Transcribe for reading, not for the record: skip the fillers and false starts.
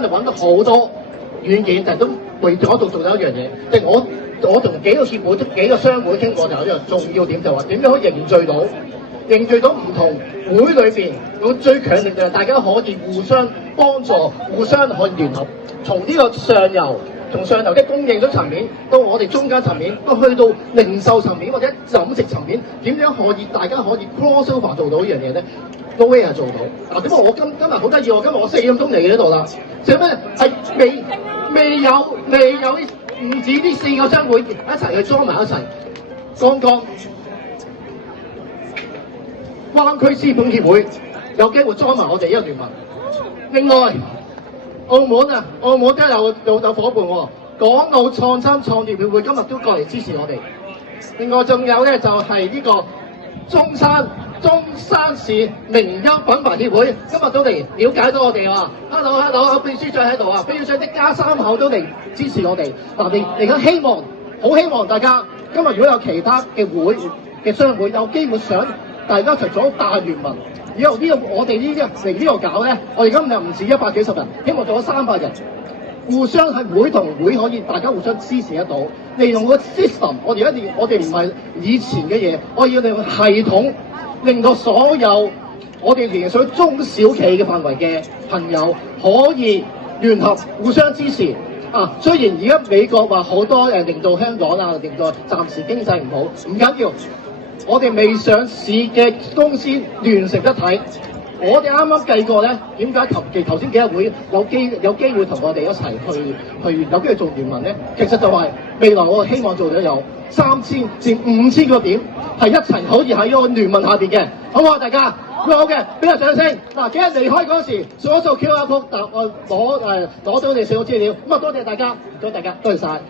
間就揾到好多軟件，就都為咗做一樣嘢。即係我同幾個協會、幾個商會傾過，就有一樣重要點，就話點樣可以凝聚到唔同會裏邊，我最強力就係大家可以互相幫助、互相去聯合，從呢個上游嘅供應商層面，到我哋中間層面，都去到零售層面或者飲食層面，點樣可以大家可以 cross over 做到呢樣嘢咧？都會係做到。嗱，點解我今日好得意喎？今日我4點鐘嚟嘅呢度啦，做咩？係未有唔止呢4個商會一齊去裝埋一齊。剛剛灣區資本協會有機會裝埋我哋呢個聯盟。另外，澳門都有伙伴喎，港澳創新創業協會今日都過嚟支持我哋。另外仲有咧就係呢個中山市名優品牌協會今日都嚟了解到我哋喎。Hello， 秘書長喺度啊，秘書長一家3口都嚟支持我哋。嗱，嚟緊好希望大家今日如果有其他嘅會嘅商會有機會想大家除咗大聯盟，以後我哋嚟呢度搞咧，我哋今日唔止100幾十人，希望做咗300人，互相係會同會可以大家互相支持得到，利用個 system， 我哋唔係以前嘅嘢，我要利用系統，令到所有我哋連上中小企嘅範圍嘅朋友可以聯合互相支持。雖然而家美國話好多令到香港令到暫時經濟唔好，唔緊要。我哋未上市嘅公司聯成一體，我哋啱啱計過咧，點解頭先幾日會有機會同我哋一齊去有機會做聯盟咧？其實就係未來我希望做到有3000至5000個點，係一齊可以喺個聯盟下邊嘅，好唔好？大家好嘅，俾個掌聲。嗱，幾日離開嗰時掃一掃 QR code， 攞到你所有資料。咁多謝大家，多謝晒。多謝。多謝。